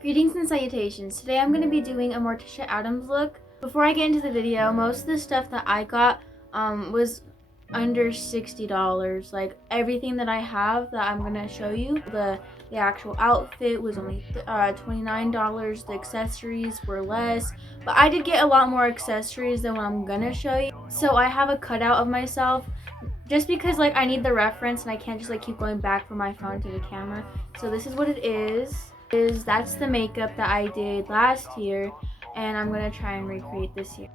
Greetings and salutations. Today I'm going to be doing a Morticia Addams look. Before I get into the video, most of the stuff that I got was under $60. Like everything that I have that I'm going to show you, the actual outfit was only $29. The accessories were less, but I did get a lot more accessories than what I'm going to show you. So I have a cutout of myself just because like I need the reference and I can't just like keep going back from my phone to the camera. So this is what it is. That's the makeup that I did last year, and I'm gonna try and recreate this year.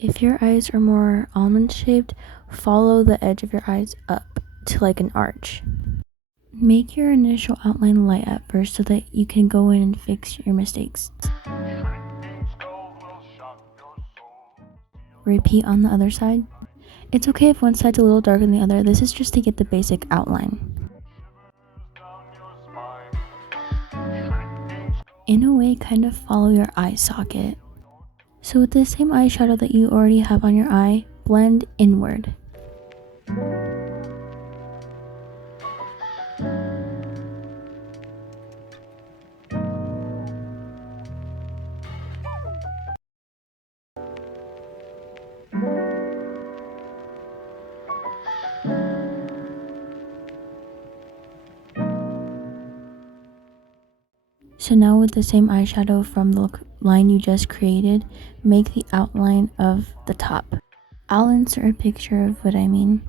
If your eyes are more almond shaped, follow the edge of your eyes up to like an arch. Make your initial outline light at first so that you can go in and fix your mistakes. Repeat on the other side. It's okay if one side's a little darker than the other. This is just to get the basic outline. In a way, kind of follow your eye socket. So with the same eyeshadow that you already have on your eye, blend inward. So now with the same eyeshadow from the line you just created, make the outline of the top. I'll insert a picture of what I mean.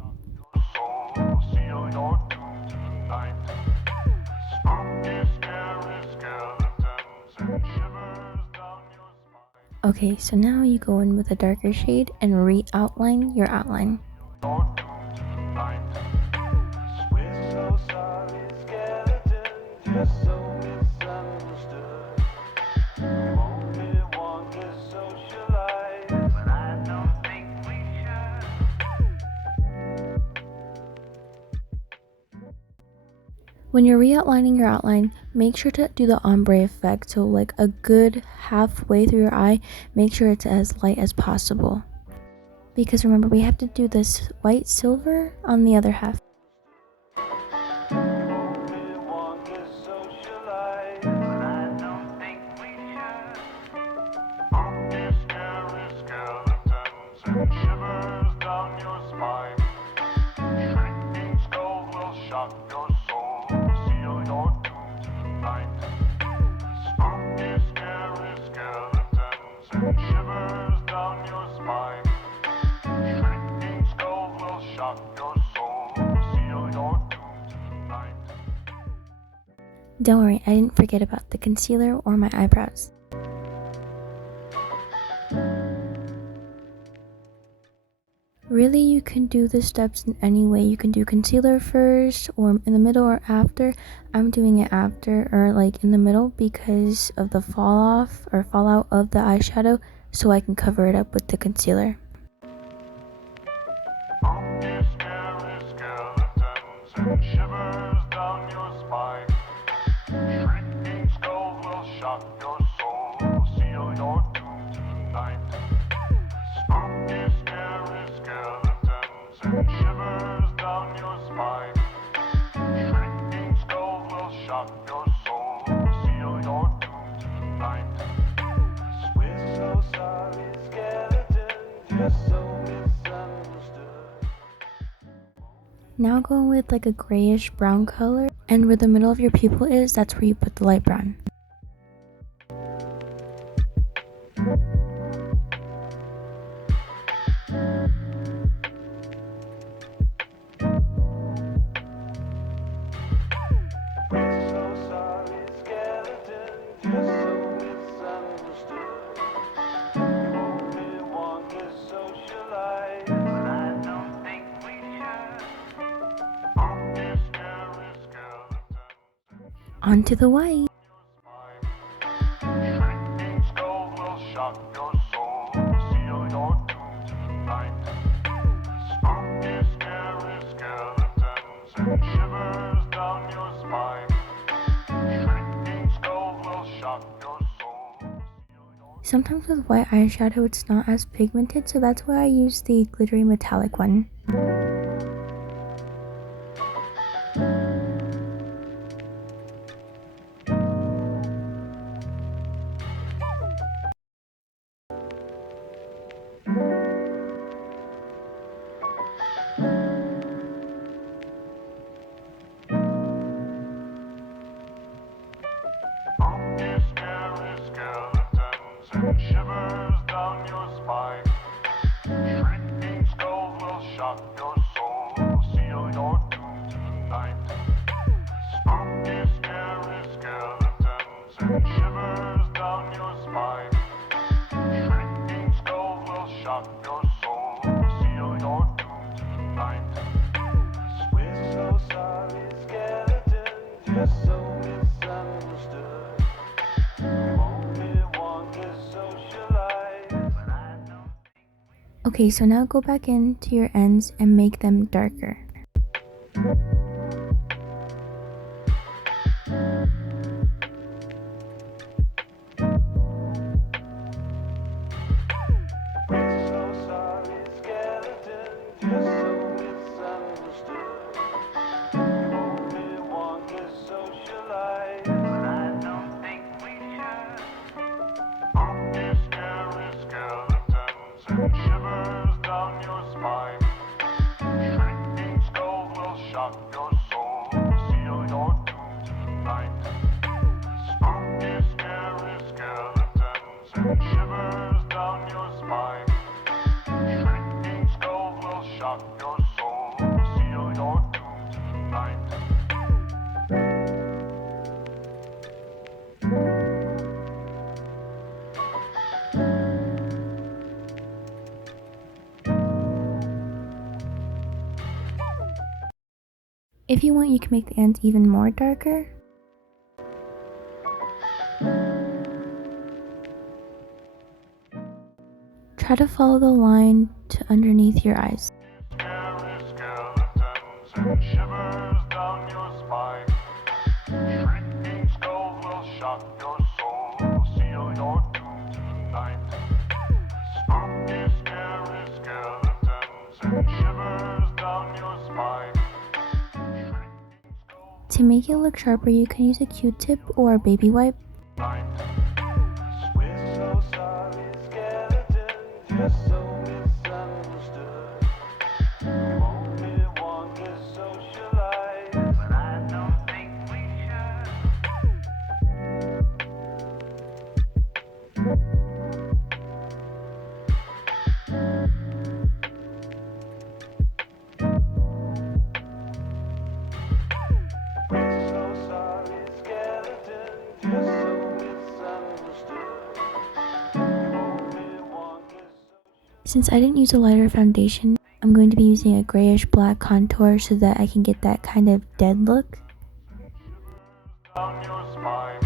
Okay, so now you go in with a darker shade and re-outline your outline. When you're re-outlining your outline, make sure to do the ombre effect. So like a good halfway through your eye, make sure it's as light as possible. Because remember, we have to do this white silver on the other half. Don't worry, I didn't forget about the concealer or my eyebrows. Really, you can do the steps in any way. You can do concealer first, or in the middle, or after. I'm doing it after, or like in the middle, because of the fallout of the eyeshadow, so I can cover it up with the concealer. Now go with like a grayish brown color, and where the middle of your pupil is, that's where you put the light brown. onto the white. Sometimes with white eyeshadow it's not as pigmented, so that's why I use the glittery metallic one. Shivers down your spine. Shrieking skulls will shock your soul, seal your doom tonight. Spooky, scary skeletons and shivers down your spine. Shrieking skulls will shock your soul, seal your doom tonight. We're so sorry, skeletons, you're so misunderstood. Okay, so now go back into your ends and make them darker. Shivers down your spine. Shrieking skulls will shock your soul, seal your doom tonight. Spooky, scary skeletons and shivers down your spine. Shrieking skulls will shock your soul, seal your doom tonight. If you want, you can make the ends even more darker. Try to follow the line to underneath your eyes. Scary skeletons and shivers down your spine. Shrieking skulls will shock your soul, seal your doom tonight. Spooky, scary skeletons and shivers down your spine. To make it look sharper, you can use a Q-tip or a baby wipe. We're so sorry, skeletons, you're so misunderstood. You only want to socialize, but I don't think we Since I didn't use a lighter foundation, I'm going to be using a grayish black contour so that I can get that kind of dead look. down your spine.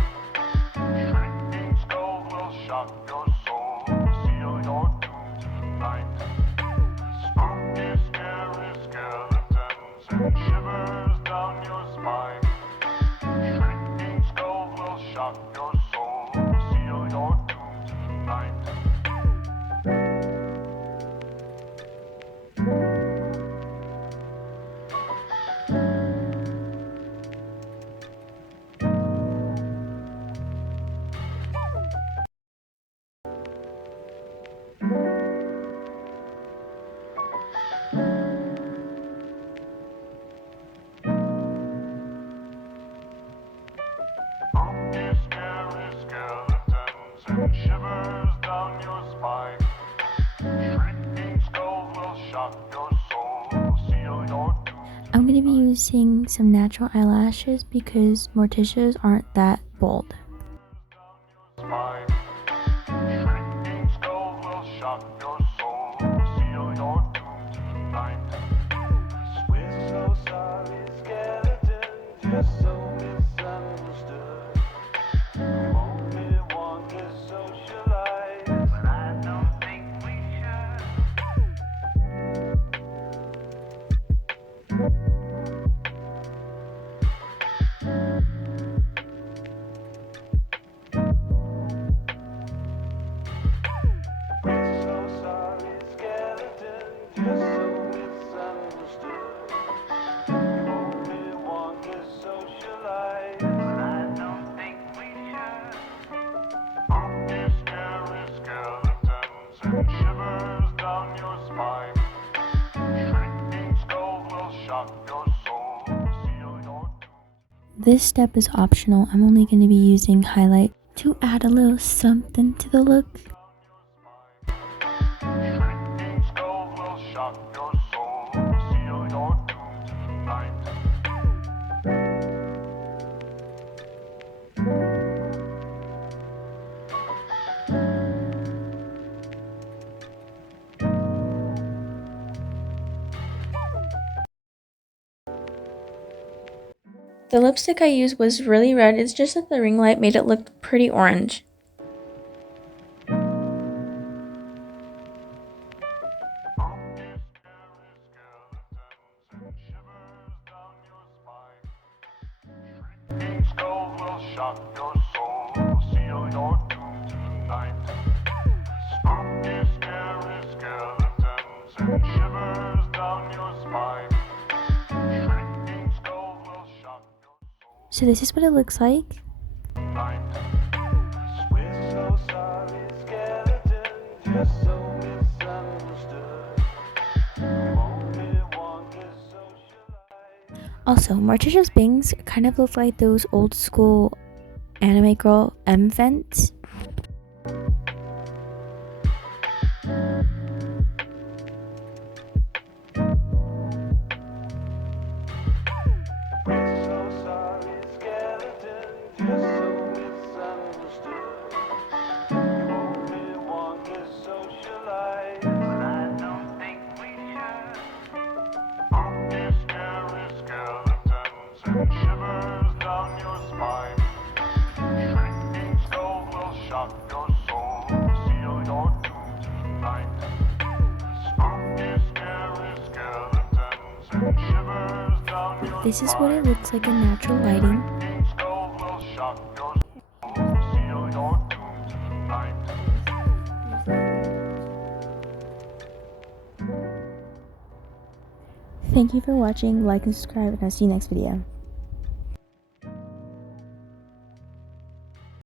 Shrieking skulls will shock your soul, seal your doom tonight. Spooky, scary skeletons and shivers down your spine. Shrieking skulls will shock your soul, seal your doom tonight. Spooky, scary skeletons and shivers down your spine. Shrieking skulls will shock your soul, seal your doom. I'm going to be using some natural eyelashes because Morticia's aren't that bold. Spine. Shrieking skulls will shock your soul, seal your doom tonight. We're so sorry, skeletons, you're so misunderstood. and shivers down your spine. Shrinking skulls will shock your soul, seal your doom. This step is optional. I'm only going to be using highlight to add a little something to the look. Shrinking skulls will shock your soul, seal your doom tonight. The lipstick I used was really red. It's just that the ring light made it look pretty orange. Shrinking skulls will shock your soul, seal your doom tonight. Spooky, scary skeletons and shivers down your spine. Shrinking skulls will shock your soul So this is what it looks like. tonight. We're so sorry, skeletons, you're so misunderstood. You only want this socialite. Also, Morticia's bangs kind of look like those old school anime girl M vents. We're so sorry, skeletons, you're so misunderstood. You only want this socialite, but I don't think we should. Spooky, scary skeletons and shivers down your spine. Shrinking skulls will shock your soul, seal your doom tonight. Spooky, scary skeletons and shivers down your spine. This is what it looks like in natural lighting. Skulls will shock your soul, seal your doom tonight. Thank you for watching, like and subscribe, and I'll see you next video.